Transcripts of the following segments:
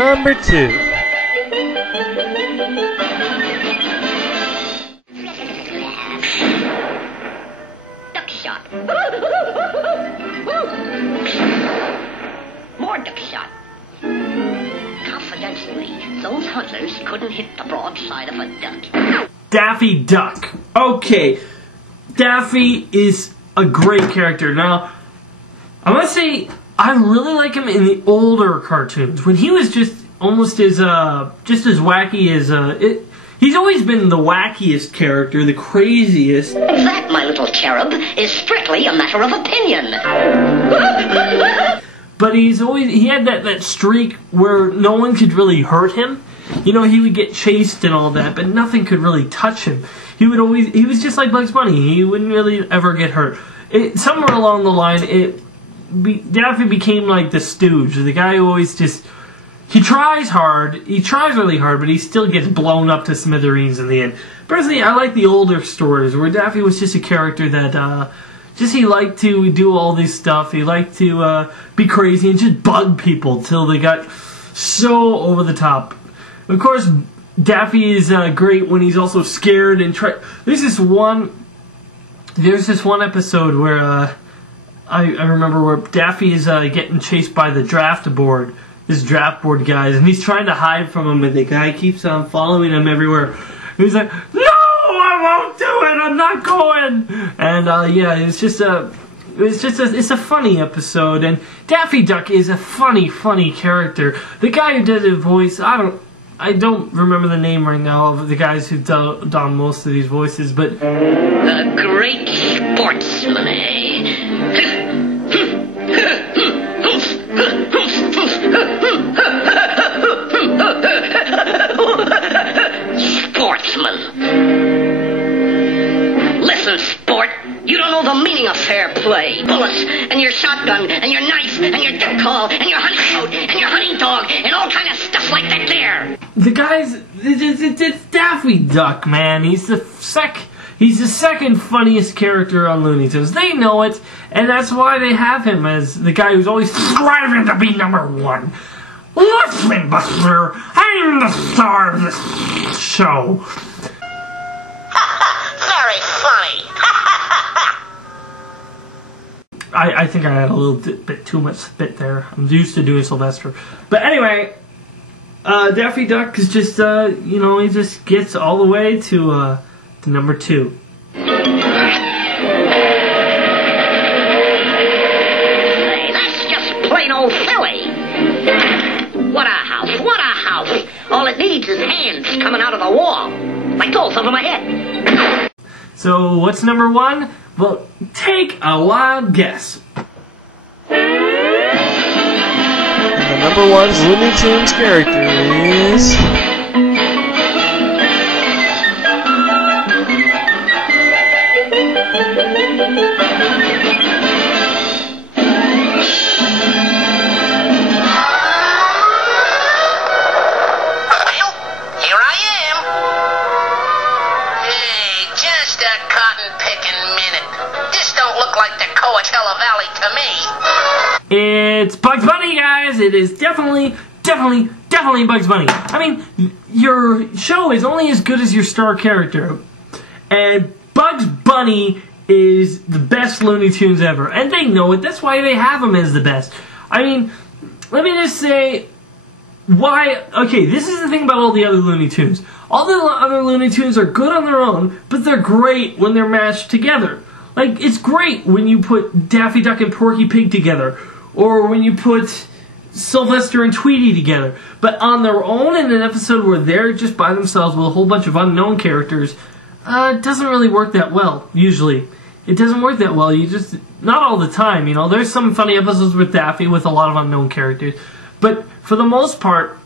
number 2. Duck shot. More duck shot. Confidentially, those hunters couldn't hit the broadside of a duck. Daffy Duck. Okay, Daffy is a great character. Now, I must say, I really like him in the older cartoons when he was just almost as wacky as he's always been the wackiest character, the craziest. That, my little cherub, is strictly a matter of opinion. But he had that streak where no one could really hurt him. You know, he would get chased and all that, but nothing could really touch him. He was just like Bugs Bunny. He wouldn't really ever get hurt. Somewhere along the line, Daffy became like the stooge, the guy who always he tries really hard, but he still gets blown up to smithereens in the end. Personally, I like the older stories where Daffy was just a character that he liked to do all this stuff. He liked to be crazy and just bug people till they got so over the top. Of course, Daffy is great when he's also scared and There's this one episode where I remember where Daffy is getting chased by the draft board guys, and he's trying to hide from him, and the guy keeps on following him everywhere. And he's like, "No, I won't do it. I'm not going." And it's a funny episode, and Daffy Duck is a funny character. The guy who did the voice, I don't remember the name right now of the guys who've done most of these voices, but A great sportsman, eh? Sportsman. Listen, sport, you don't know the meaning of fair play. Bullets, and your shotgun, and your knife, and your duck call, and your hunting coat, and your hunting dog, and all kind of stuff like that there. The guys, it's Daffy Duck, man. He's the second funniest character on Looney Tunes. They know it, and that's why they have him as the guy who's always striving to be number 1. Listen, Buster, I'm the star of this show. Very funny. I think I had a little bit too much spit there. I'm used to doing Sylvester. But anyway, Daffy Duck is just, he just gets all the way to number 2. Hey, that's just plain old silly. What a house. All it needs is hands coming out of the wall. Like tools over my head. So, what's number 1? Well, take a wild guess. The number 1 Looney Tunes character is... It's Bugs Bunny, guys! It is definitely Bugs Bunny. I mean, your show is only as good as your star character. And Bugs Bunny is the best Looney Tunes ever. And they know it. That's why they have him as the best. I mean, let me just say why... Okay, this is the thing about all the other Looney Tunes. All the other Looney Tunes are good on their own, but they're great when they're mashed together. Like, it's great when you put Daffy Duck and Porky Pig together, or when you put Sylvester and Tweety together. But on their own, in an episode where they're just by themselves with a whole bunch of unknown characters, it doesn't really work that well, usually. It doesn't work that well. Not all the time, you know. There's some funny episodes with Daffy with a lot of unknown characters. But for the most part,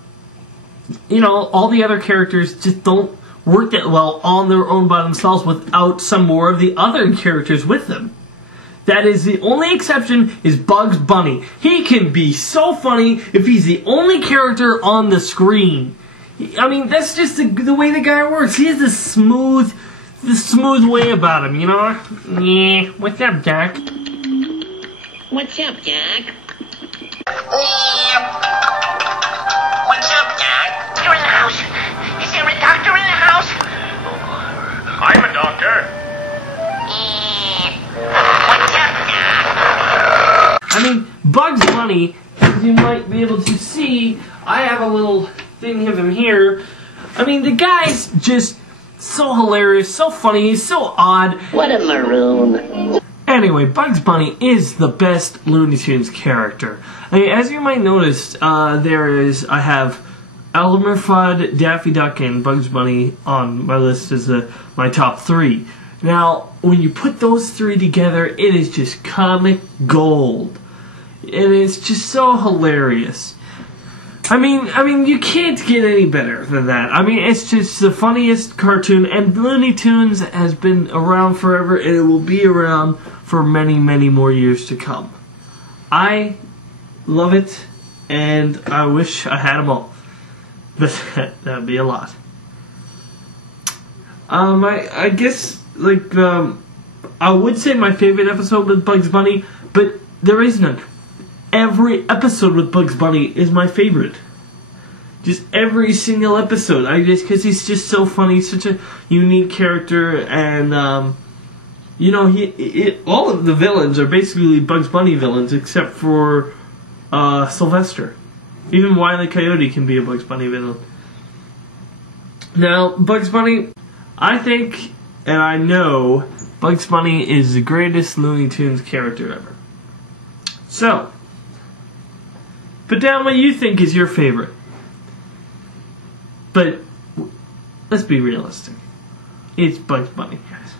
you know, all the other characters just don't work that well on their own by themselves without some more of the other characters with them. That is the only exception is Bugs Bunny. He can be so funny if he's the only character on the screen. I mean, that's just the way the guy works. He has this smooth way about him, you know? Yeah, what's up, Jack? What's up, Jack? What's Bunny, as you might be able to see, I have a little thing of him here. I mean, the guy's just so hilarious, so funny, he's so odd. What a maroon. Anyway, Bugs Bunny is the best Looney Tunes character. I mean, as you might notice, I have Elmer Fudd, Daffy Duck, and Bugs Bunny on my list as my top 3. Now, when you put those 3 together, it is just comic gold. And it's just so hilarious. I mean, you can't get any better than that. I mean, it's just the funniest cartoon, and Looney Tunes has been around forever, and it will be around for many, many more years to come. I love it, and I wish I had them all. But that'd be a lot. I guess, I would say my favorite episode with Bugs Bunny, but there is none. Every episode with Bugs Bunny is my favorite. Just every single episode. Because he's just so funny, such a unique character, and all of the villains are basically Bugs Bunny villains, except for Sylvester. Even Wile E. Coyote can be a Bugs Bunny villain. Now, Bugs Bunny, I think, and I know, Bugs Bunny is the greatest Looney Tunes character ever. So, put down what you think is your favorite. But, let's be realistic. It's Bugs Bunny, guys.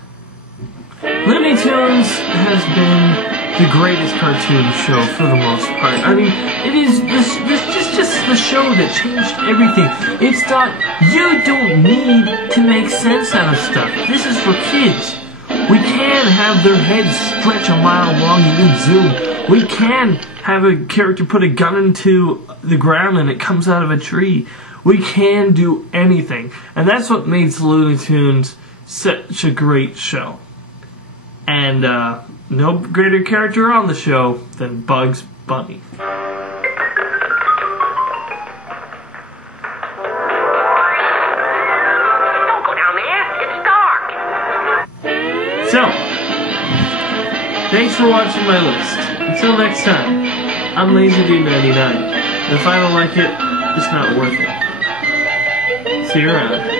Looney Tunes has been the greatest cartoon show for the most part. I mean, it is just the show that changed everything. It's not, you don't need to make sense out of stuff. This is for kids. We can have their heads stretch a mile long and zoom. We can have a character put a gun into the ground and it comes out of a tree. We can do anything. And that's what makes Looney Tunes such a great show. And no greater character on the show than Bugs Bunny. Don't go down there. It's dark. So, thanks for watching my list. Until next time, I'm LazyDude99. If I don't like it, it's not worth it. See you around.